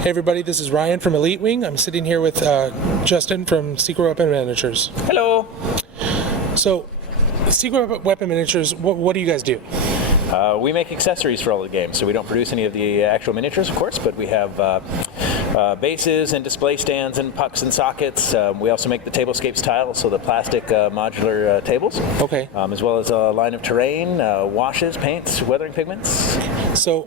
Hey everybody, this is Ryan from Elite Wing. I'm sitting here with Justin from Secret Weapon Miniatures. Hello. So, Secret Weapon Miniatures, what do you guys do? We make accessories for all the games, so we don't produce any of the actual miniatures, of course, but we have bases and display stands and pucks and sockets. We also make the Tablescapes tiles, so the plastic modular tables. Okay. As well as a line of terrain, washes, paints, weathering pigments. So,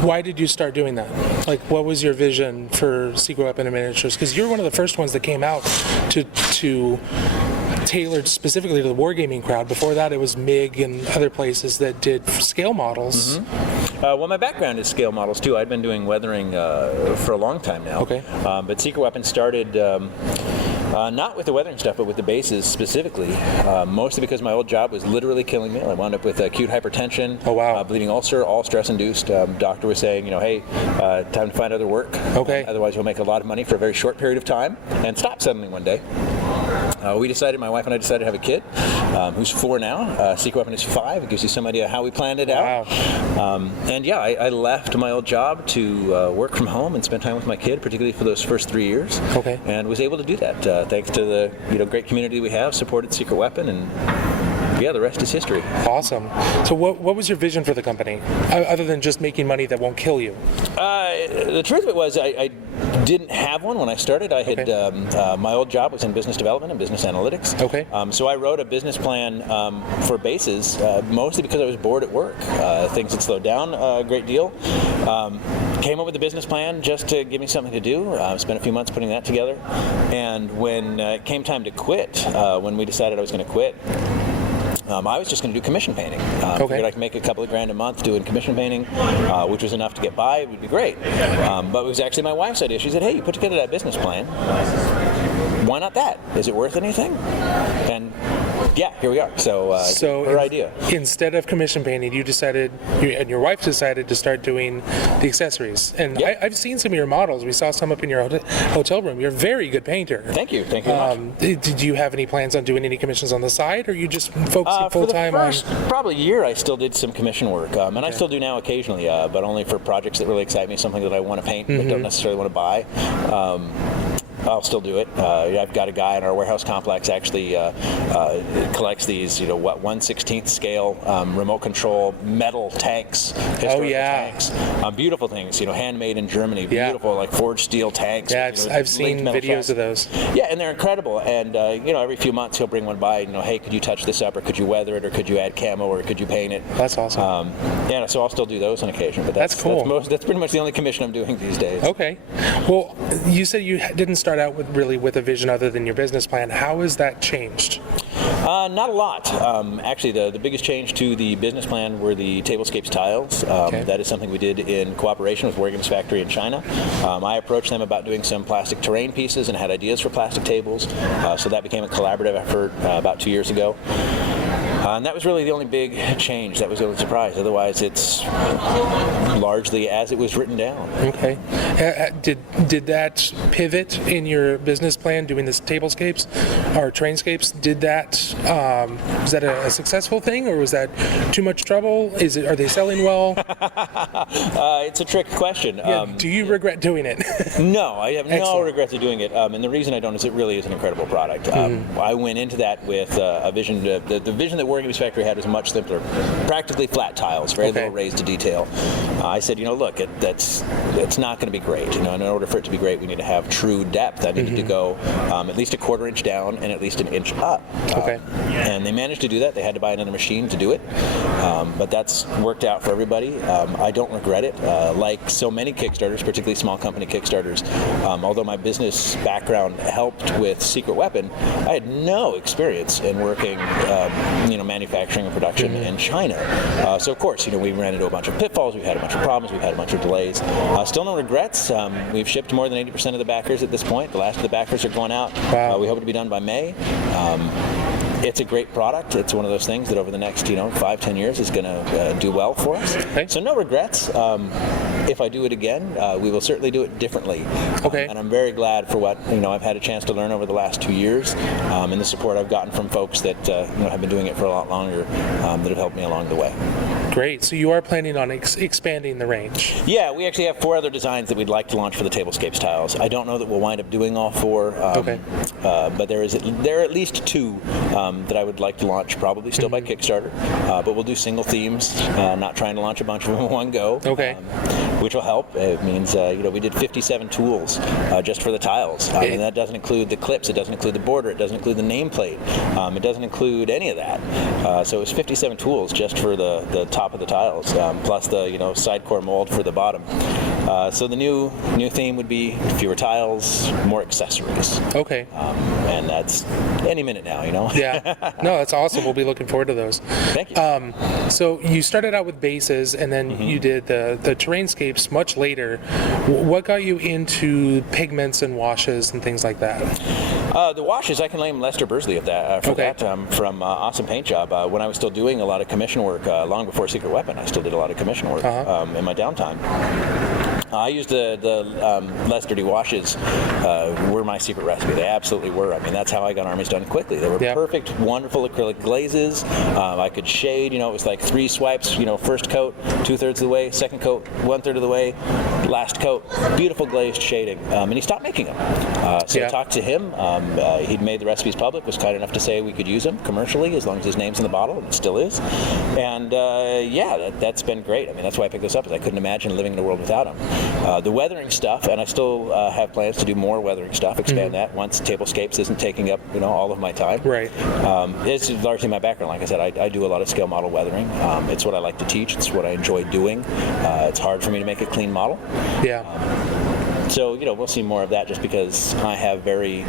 why did you start doing that? Like, what was your vision for Secret Weapon Miniatures? Because you're one of the first ones that came out to tailored specifically to the wargaming crowd. Before that, it was MIG and other places that did scale models. Mm-hmm. Well, my background is scale models too. I've been doing weathering for a long time now. Okay. But Secret Weapon started not with the weathering stuff, but with the bases specifically. Mostly because my old job was literally killing me. I wound up with acute hypertension, oh, wow. Bleeding ulcer, all stress-induced. Doctor was saying, hey, time to find other work. Okay. Otherwise, you'll make a lot of money for a very short period of time and stop suddenly one day. We decided, my wife and I decided to have a kid who's 4 now. Secret Weapon is 5. It gives you some idea how we planned it out. Wow. And yeah, I left my old job to work from home and spend time with my kid, particularly for those first 3 years. Okay. And was able to do that thanks to the great community we have, supported Secret Weapon, and yeah, the rest is history. Awesome. So what was your vision for the company, other than just making money that won't kill you? The truth of it was I didn't have one when I started. I had my old job was in business development and business analytics. Okay. So I wrote a business plan for bases, mostly because I was bored at work. Things had slowed down a great deal. Came up with a business plan just to give me something to do. Spent a few months putting that together. And when it came time to quit, when we decided I was going to quit, I was just going to do commission painting. Figured I could make a couple of grand a month doing commission painting, which was enough to get by. It would be great. But it was actually my wife's idea. She said, hey, you put together that business plan. Why not that? Is it worth anything? And yeah, here we are. So her idea. Instead of commission painting, you decided, and your wife decided to start doing the accessories. And yep. I've seen some of your models. We saw some up in your hotel room. You're a very good painter. Thank you. Thank you very much. Did you have any plans on doing any commissions on the side, or you just focusing full time on? For the first probably year, I still did some commission work, and I still do now occasionally, but only for projects that really excite me, something that I want to paint but don't necessarily want to buy. I'll still do it. I've got a guy in our warehouse complex actually collects these, 1/16 scale remote control metal tanks, historical tanks, beautiful things, handmade in Germany, beautiful like forged steel tanks. Yeah, I've seen videos of those. Yeah, and they're incredible. And every few months he'll bring one by. Hey, could you touch this up, or could you weather it, or could you add camo, or could you paint it? That's awesome. Yeah, so I'll still do those on occasion. But that's cool. That's pretty much the only commission I'm doing these days. Okay. Well, you said you didn't start out with a vision other than your business plan. How has that changed? Not a lot. Actually, the biggest change to the business plan were the Tablescapes tiles. That is something we did in cooperation with Wargames Factory in China. I approached them about doing some plastic terrain pieces and had ideas for plastic tables. So that became a collaborative effort about 2 years ago. And that was really the only big change. That was the only surprise. Otherwise, it's largely as it was written down. Okay. Did that pivot in your business plan, doing this Tablescapes or Trainscapes? Was that a successful thing, or was that too much trouble? Are they selling well? It's a trick question. Yeah, do you regret doing it? No, I have no regrets of doing it. And the reason I don't is it really is an incredible product. I went into that with a vision. The vision that Wargames Factory had was much simpler. Practically flat tiles, very little raised to detail. I said, look, it's not going to be great. In order for it to be great, we need to have true depth. I needed to go at least a 1/4 inch down and at least an inch up. And they managed to do that. They had to buy another machine to do it. But that's worked out for everybody. I don't regret it. Like so many Kickstarters, particularly small company Kickstarters, although my business background helped with Secret Weapon, I had no experience in working, manufacturing and production in China. So of course, we ran into a bunch of pitfalls. We've had a bunch of problems. We've had a bunch of delays. Still no regrets. We've shipped more than 80% of the backers at this point. The last of the backers are going out. Wow. We hope to be done by May. It's a great product. It's one of those things that over the next 5-10 years is going to do well for us. Okay. So no regrets. If I do it again, we will certainly do it differently. Okay. And I'm very glad for what I've had a chance to learn over the last 2 years, and the support I've gotten from folks that have been doing it for a lot longer, that have helped me along the way. Great. So you are planning on expanding the range. Yeah, we actually have 4 other designs that we'd like to launch for the Tablescapes tiles. I don't know that we'll wind up doing all 4. Okay. But there are at least 2 that I would like to launch, probably still by Kickstarter. But we'll do single themes, not trying to launch a bunch of them in one go. Okay. Which will help. It means we did 57 tools just for the tiles. And that doesn't include the clips. It doesn't include the border. It doesn't include the nameplate. It doesn't include any of that. So it was 57 tools just for the top of the tiles, plus the side core mold for the bottom. So the new theme would be fewer tiles, more accessories. Okay. And that's any minute now, Yeah. No, that's awesome. We'll be looking forward to those. Thank you. So you started out with bases, and then you did the terrainscapes much later. What got you into pigments and washes and things like that? The washes, I can blame Lester Bursley for that from Awesome Paint Job. When I was still doing a lot of commission work, long before Secret Weapon, I still did a lot of commission work in my downtime. I used the less dirty washes were my secret recipe. They absolutely were. I mean, that's how I got armies done quickly. They were perfect, wonderful acrylic glazes. I could shade. It was like 3 swipes. First coat, 2/3 of the way. Second coat, 1/3 of the way. Last coat, beautiful glazed shading. And he stopped making them. So I talked to him. He'd made the recipes public. Was kind enough to say we could use them commercially as long as his name's in the bottle, and it still is. And that's been great. I mean, that's why I picked this up, is I couldn't imagine living in a world without them. The weathering stuff, and I still have plans to do more weathering stuff, expand that once Tablescapes isn't taking up all of my time. Right. It's largely my background. Like I said, I do a lot of scale model weathering. It's what I like to teach. It's what I enjoy doing. It's hard for me to make a clean model. Yeah. So, we'll see more of that, just because I have very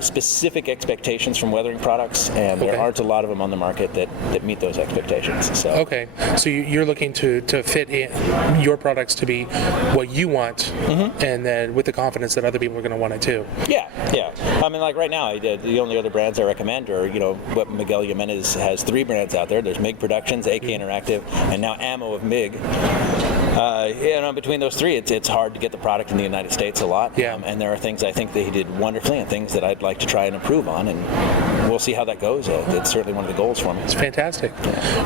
specific expectations from weathering products, and there aren't a lot of them on the market that meet those expectations. So. Okay. So you're looking to fit in your products to be what you want, and then with the confidence that other people are going to want it too. Yeah. I mean, like right now, the only other brands I recommend are, what Miguel Jimenez has 3 brands out there. There's MIG Productions, AK Interactive, and now Ammo of MIG. Between those 3, it's hard to get the product in the United States a lot. Yeah. And there are things I think that he did wonderfully, and things that I'd like to try and improve on, and we'll see how that goes. It's certainly one of the goals for me. It's fantastic.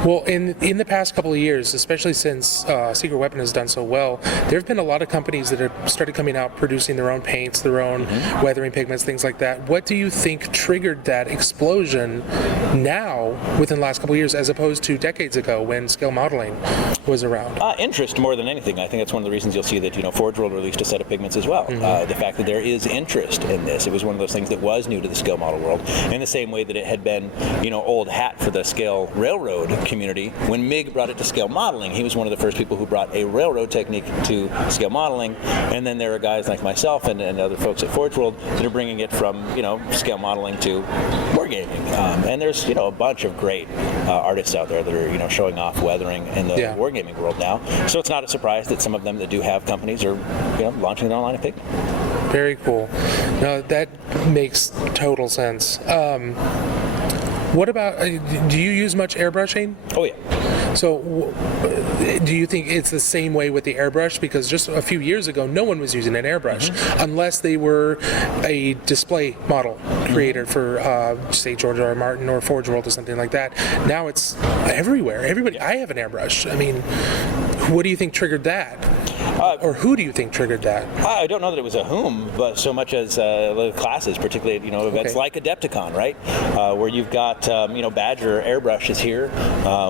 Well, in the past couple of years, especially since Secret Weapon has done so well, there have been a lot of companies that have started coming out producing their own paints, their own weathering pigments, things like that. What do you think triggered that explosion now within the last couple of years, as opposed to decades ago when scale modeling was around? Interest more than anything. I think that's one of the reasons you'll see that Forge World released a set of pigments as well. The fact that there is interest in this. It was one of those things that was new to the scale model world, in the same way that it had been old hat for the scale railroad community. When MIG brought it to scale modeling, he was one of the first people who brought a railroad technique to scale modeling. And then there are guys like myself and other folks at Forge World that are bringing it from scale modeling to wargaming. And there's a bunch of great artists out there that are showing off weathering in the wargaming world now. So it's not a surprise that some of them that do have companies are launching their own line of pigment. Very cool. No, that makes total sense. What about, do you use much airbrushing? Oh, yeah. So do you think it's the same way with the airbrush? Because just a few years ago, no one was using an airbrush unless they were a display model creator for, say, George R. R. Martin or Forge World or something like that. Now it's everywhere. Everybody, I have an airbrush. I mean, what do you think triggered that? Or who do you think triggered that? I don't know that it was a whom, but so much as the classes, particularly events like AdeptiCon, right, where you've got Badger airbrushes here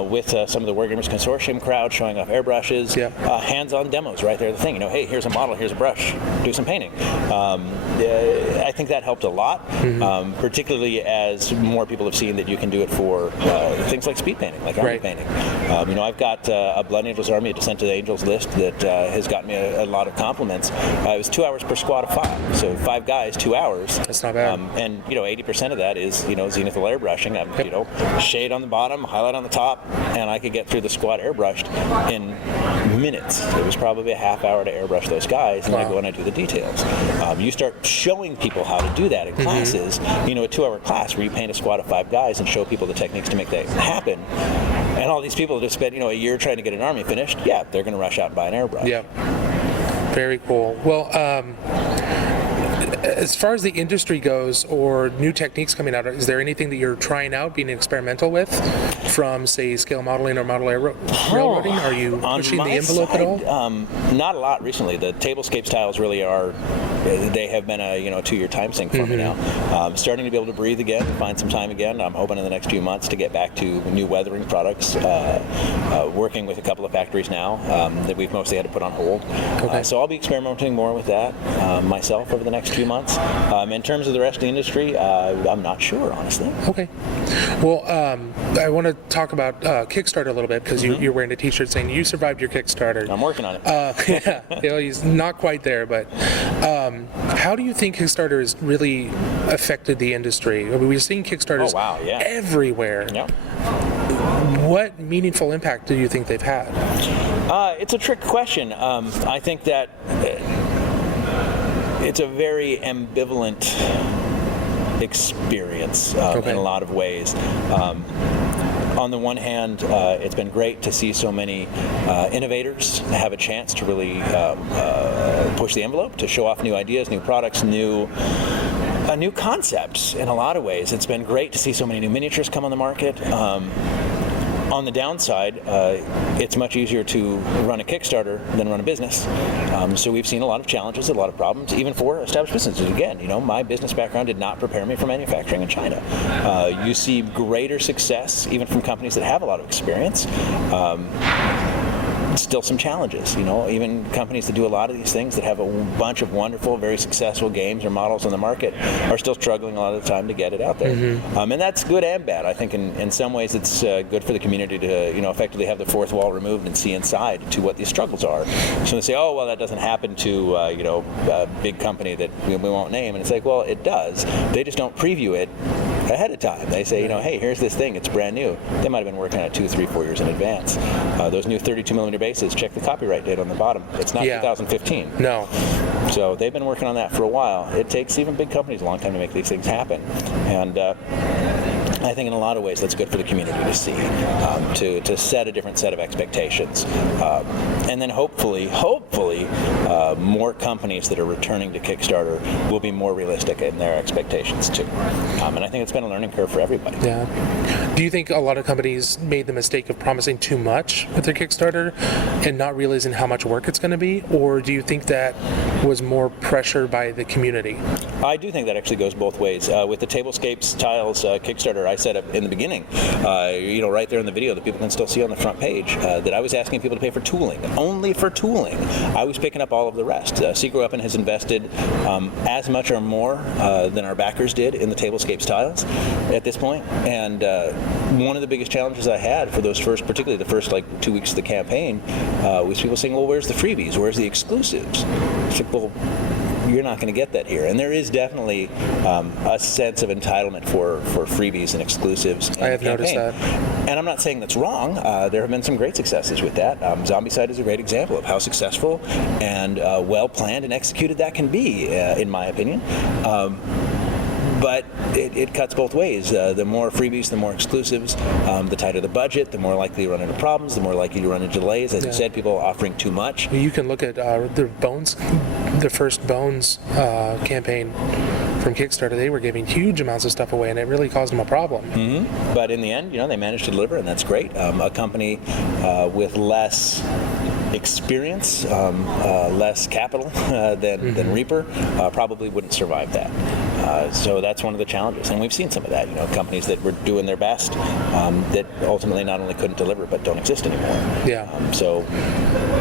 with some of the Wargamers Consortium crowd showing off airbrushes, hands-on demos right there. The thing, hey, here's a model, here's a brush, do some painting. I think that helped a lot, particularly as more people have seen that you can do it for things like speed painting, like army painting. I've got a Blood Angels Army, a Descent to the Angels list that has got me a lot of compliments. It was 2 hours per squad of 5, so 5 guys, 2 hours. That's not bad. And 80% of that is zenithal airbrushing. Shade on the bottom, highlight on the top, and I could get through the squad airbrushed in minutes. It was probably a half hour to airbrush those guys, and I go and I do the details. You start showing people how to do that in classes. A 2-hour class where you paint a squad of 5 guys and show people the techniques to make that happen. And all these people that have spent a year trying to get an army finished, they're going to rush out and buy an airbrush. Yeah. Very cool. Well, as far as the industry goes, or new techniques coming out, is there anything that you're trying out, being experimental with from, say, scale modeling or model railroading? Are you pushing the envelope at all? Not a lot recently. The Tablescapes tiles really are. They have been a 2-year time sink for me now. Starting to be able to breathe again, find some time again. I'm hoping in the next few months to get back to new weathering products. Working with a couple of factories now that we've mostly had to put on hold. Okay. So I'll be experimenting more with that myself over the next few months. In terms of the rest of the industry, I'm not sure, honestly. Okay. Well, I want to talk about Kickstarter a little bit because you're wearing a T-shirt saying you survived your Kickstarter. I'm working on it. Yeah, he's not quite there, but how do you think Kickstarter has really affected the industry? I mean, we've seen Kickstarters everywhere. Yep. What meaningful impact do you think they've had? It's a trick question. I think that it's a very ambivalent experience in a lot of ways. On the one hand, it's been great to see so many innovators have a chance to really push the envelope, to show off new ideas, new products, new concepts in a lot of ways. It's been great to see so many new miniatures come on the market. On the downside, it's much easier to run a Kickstarter than run a business. So we've seen a lot of challenges, a lot of problems, even for established businesses. Again, my business background did not prepare me for manufacturing in China. You see greater success even from companies that have a lot of experience. Still some challenges, even companies that do a lot of these things that have a bunch of wonderful, very successful games or models on the market are still struggling a lot of the time to get it out there. And that's good and bad. I think in some ways it's good for the community to, effectively have the fourth wall removed and see inside to what these struggles are. So they say, oh, well, that doesn't happen to, a big company that we won't name. And it's like, well, it does. They just don't preview it ahead of time. They say, hey, here's this thing, it's brand new. They might have been working on it 2, 3, 4 years in advance. Those new 32mm bases, check the copyright date on the bottom. It's not 2015. No. So they've been working on that for a while. It takes even big companies a long time to make these things happen. And I think in a lot of ways that's good for the community to see, to set a different set of expectations. And then hopefully, more companies that are returning to Kickstarter will be more realistic in their expectations too. And I think it's been a learning curve for everybody. Yeah. Do you think a lot of companies made the mistake of promising too much with their Kickstarter and not realizing how much work it's going to be? Or do you think that was more pressure by the community? I do think that actually goes both ways. With the Tablescapes tiles Kickstarter I set up in the beginning, right there in the video that people can still see on the front page, that I was asking people to pay for tooling, only for tooling. I was picking up all of the rest. Seagrow Weapon has invested as much or more than our backers did in the Tablescapes tiles at this point. And one of the biggest challenges I had for those particularly the first 2 weeks of the campaign, was people saying, well, where's the freebies? Where's the exclusives? It's like, well, you're not going to get that here. And there is definitely a sense of entitlement for freebies and exclusives in I have noticed that. And I'm not saying that's wrong. There have been some great successes with that. Zombicide is a great example of how successful and well planned and executed that can be, in my opinion. But it cuts both ways. The more freebies, the more exclusives, the tighter the budget, the more likely you run into problems, the more likely you run into delays. As you said, people offering too much. You can look at the first Bones campaign from Kickstarter. They were giving huge amounts of stuff away, and it really caused them a problem. Mm-hmm. But in the end, they managed to deliver, and that's great. A company with less experience, less capital than Reaper probably wouldn't survive that. So that's one of the challenges, and we've seen some of that. Companies that were doing their best that ultimately not only couldn't deliver but don't exist anymore. Yeah. So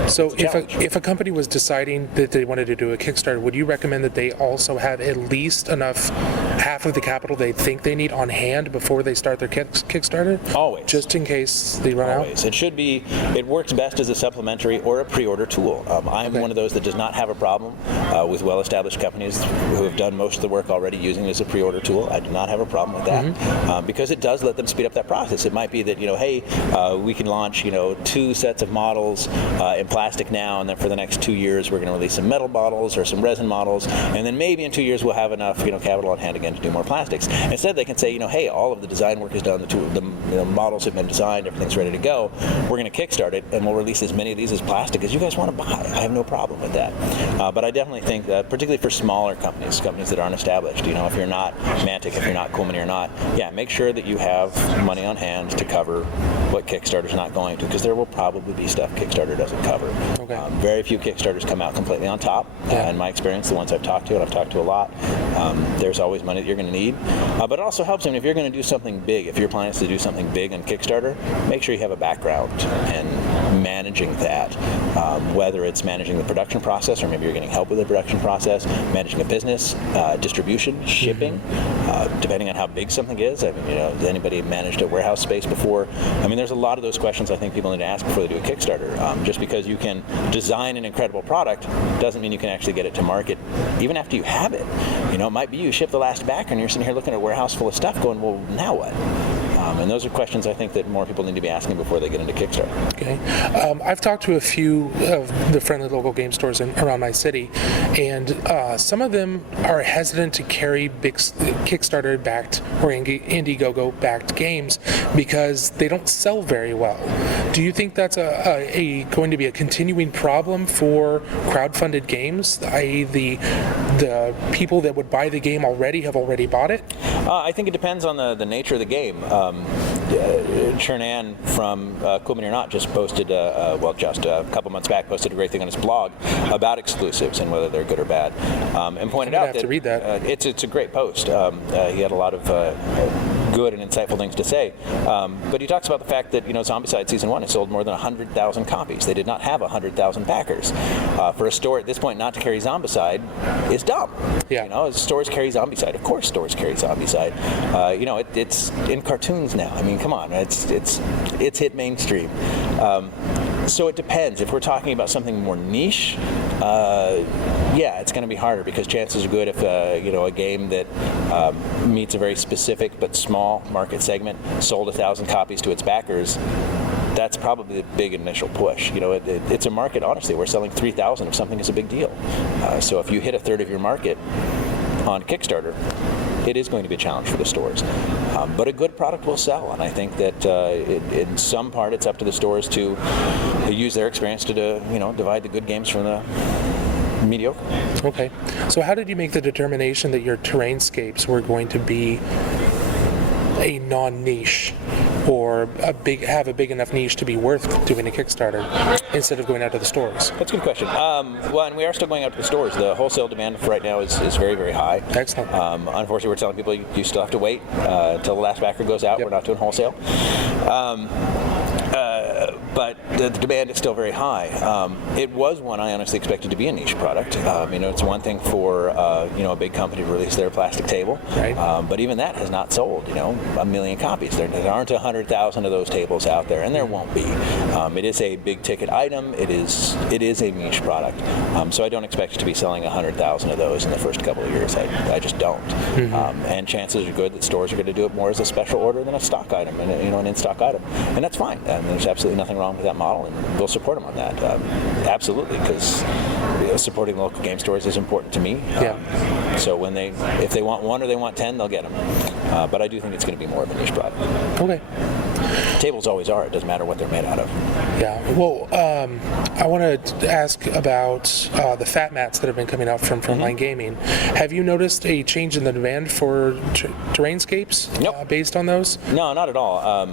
if a company was deciding that they wanted to do a Kickstarter, would you recommend that they also have at least half of the capital they think they need on hand before they start their Kickstarter? Always. Just in case they run out? It should be. It works best as a supplementary or a pre-order tool. I'm one of those that does not have a problem with well-established companies who have done most of the work already using it as a pre-order tool. I do not have a problem with that because it does let them speed up that process. It might be that, hey, we can launch, 2 sets of models in plastic now, and then for the next 2 years we're going to release some metal models or some resin models, and then maybe in 2 years we'll have enough, capital on hand again to do more plastics. Instead, they can say, hey, all of the design work is done, the models have been designed, everything's ready to go. We're going to kickstart it, and we'll release as many of these as plastic as you guys want to buy. I have no problem with that. But I definitely think that, particularly for smaller companies that aren't established, first. If you're not Mantic, if you're not Cool Mini or not, make sure that you have money on hand to cover what Kickstarter's not going to, because there will probably be stuff Kickstarter doesn't cover. Okay. Very few Kickstarters come out completely on top. In my experience, the ones I've talked to, and I've talked to a lot, there's always money that you're going to need. But it also helps, if you're going to do something big, if your plan is to do something big on Kickstarter, make sure you have a background in managing that, whether it's managing the production process, or maybe you're getting help with the production process, managing a business, distribution, shipping, depending on how big something is. Has anybody managed a warehouse space before? There's a lot of those questions I think people need to ask before they do a Kickstarter. Just because you can design an incredible product doesn't mean you can actually get it to market even after you have it. It might be you ship the last backer and you're sitting here looking at a warehouse full of stuff going, well, now what? And those are questions I think that more people need to be asking before they get into Kickstarter. Okay. I've talked to a few of the friendly local game stores around my city, and some of them are hesitant to carry big Kickstarter-backed or Indiegogo-backed games because they don't sell very well. Do you think that's going to be a continuing problem for crowdfunded games, i.e. the people that would buy the game have already bought it? I think it depends on the nature of the game. Chernan from Cool Mini or Not just posted, just a couple months back, posted a great thing on his blog about exclusives and whether they're good or bad, and pointed out that to read that. It's a great post. He had a lot of good and insightful things to say, but he talks about the fact that Zombicide Season 1 has sold more than 100,000 copies. They did not have 100,000 backers. For a store at this point not to carry Zombicide is dumb. Stores carry Zombicide. Of course stores carry Zombicide. It's in cartoons now. Come on, it's hit mainstream. So it depends. If we're talking about something more niche, it's going to be harder, because chances are good if a game that meets a very specific but small market segment sold 1,000 copies to its backers, that's probably the big initial push. It's a market, honestly, where selling 3,000 of something is a big deal. So if you hit a third of your market on Kickstarter, it is going to be a challenge for the stores. But a good product will sell, and I think that in some part it's up to the stores to use their experience to divide the good games from the mediocre. Okay. So how did you make the determination that your Terrainscapes were going to be a non-niche, or have a big enough niche to be worth doing a Kickstarter instead of going out to the stores? That's a good question. And we are still going out to the stores. The wholesale demand for right now is very, very high. Excellent. Unfortunately, we're telling people you still have to wait until the last backer goes out. Yep. We're not doing wholesale. But the demand is still very high. It was one I honestly expected to be a niche product. It's one thing for a big company to release their plastic table, right. But even that has not sold 1 million copies. There aren't 100,000 of those tables out there, and there won't be. It is a big ticket item. It is a niche product. So I don't expect it to be selling 100,000 of those in the first couple of years. I just don't. Mm-hmm. And chances are good that stores are going to do it more as a special order than a stock item, and an in-stock item, and that's fine. There's absolutely nothing wrong with that model, and we'll support them on that. Absolutely, because supporting local game stores is important to me. So if they want one or they want 10, they'll get them. But I do think it's going to be more of a niche product. Okay. Tables always are. It doesn't matter what they're made out of. Yeah. Well, I want to ask about the fat mats that have been coming out from Frontline Gaming. Have you noticed a change in the demand for Terrainscapes? Nope. Based on those? No, not at all.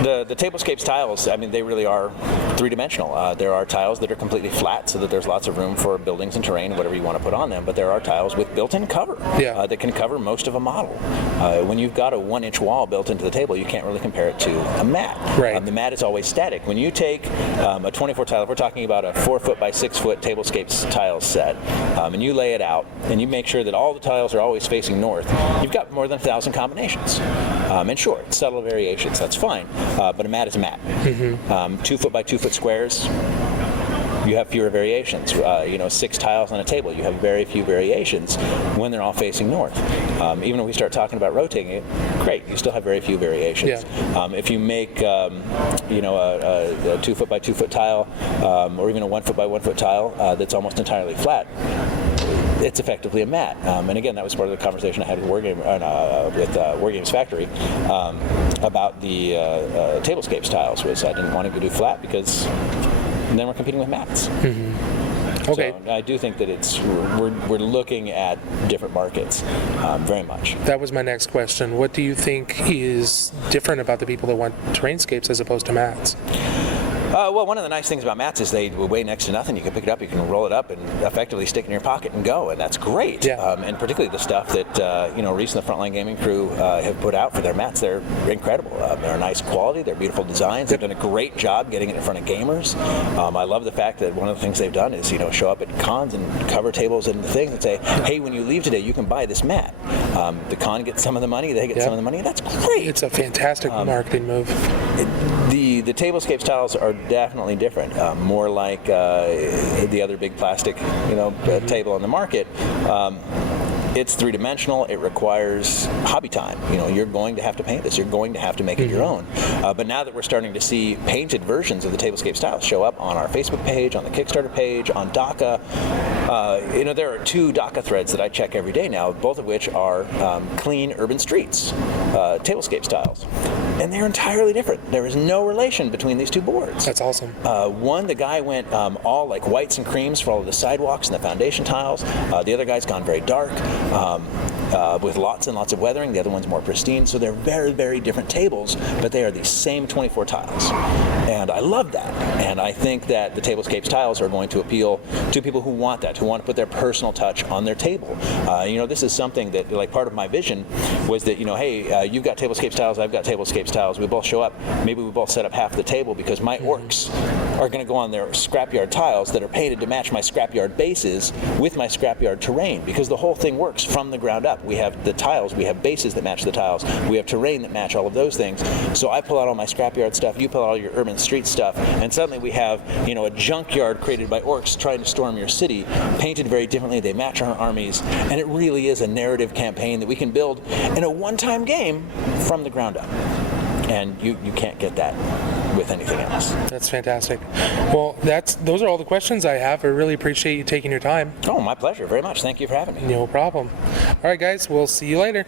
The Tablescapes tiles, they really are three-dimensional. There are tiles that are completely flat, so that there's lots of room for buildings and terrain, whatever you want to put on them. But there are tiles with built-in cover that can cover most of a model. When you've got a 1-inch wall built into the table, you can't really compare it to a mat. Right. The mat is always static. When you take a 24 tile, if we're talking about a 4-foot by 6-foot Tablescapes tile set, and you lay it out, and you make sure that all the tiles are always facing north, you've got more than 1,000 combinations. And sure, subtle variations, that's fine. But a mat is a mat. Mm-hmm. 2-foot by 2-foot squares, you have fewer variations. 6 tiles on a table, you have very few variations when they're all facing north. Even if we start talking about rotating it, great, you still have very few variations. Yeah. If you make a 2-foot by 2-foot tile, or even a 1-foot by 1-foot tile that's almost entirely flat, it's effectively a mat. And again, that was part of the conversation I had with War Games Factory about the Tablescapes tiles. Was I didn't want to go do flat because then we're competing with mats. Mm-hmm. Okay. So I do think that we're looking at different markets very much. That was my next question. What do you think is different about the people that want terrainscapes as opposed to mats? Well, one of the nice things about mats is they weigh next to nothing. You can pick it up, you can roll it up, and effectively stick it in your pocket and go, and that's great. Yeah. And particularly the stuff that recently the Frontline Gaming crew have put out for their mats, they're incredible. They're nice quality, they're beautiful designs. They've done a great job getting it in front of gamers. I love the fact that one of the things they've done is show up at cons and cover tables and things and say, hey, when you leave today, you can buy this mat. The con gets some of the money, they get some of the money, and that's great. It's a fantastic marketing move. The Tablescapes tiles are definitely different, more like the other big plastic, table on the market. It's three-dimensional. It requires hobby time. You're going to have to paint this. You're going to have to make it your own. But now that we're starting to see painted versions of the Tablescape tiles show up on our Facebook page, on the Kickstarter page, on DACA, there are 2 DACA threads that I check every day now, both of which are clean urban streets, Tablescape tiles. And they're entirely different. There is no relation between these 2 boards. That's awesome. One, the guy went all like whites and creams for all of the sidewalks and the foundation tiles. The other guy's gone very dark with lots and lots of weathering. The other one's more pristine. So they're very, very different tables, but they are the same 24 tiles. And I love that. And I think that the Tablescapes tiles are going to appeal to people who want that, who want to put their personal touch on their table. This is something that, like, part of my vision was that, hey, you've got Tablescapes tiles, I've got Tablescapes tiles. We both show up. Maybe we both set up half the table because my orcs are going to go on their scrapyard tiles that are painted to match my scrapyard bases with my scrapyard terrain, because the whole thing works from the ground up. We have the tiles, we have bases that match the tiles, we have terrain that match all of those things. So I pull out all my scrapyard stuff, you pull out all your urban street stuff, and suddenly we have, a junkyard created by orcs trying to storm your city, painted very differently. They match our armies, and it really is a narrative campaign that we can build in a one-time game from the ground up. And you can't get that with anything else. That's fantastic. Well, those are all the questions I have. I really appreciate you taking your time. Oh, my pleasure. Very much. Thank you for having me. No problem. All right, guys. We'll see you later.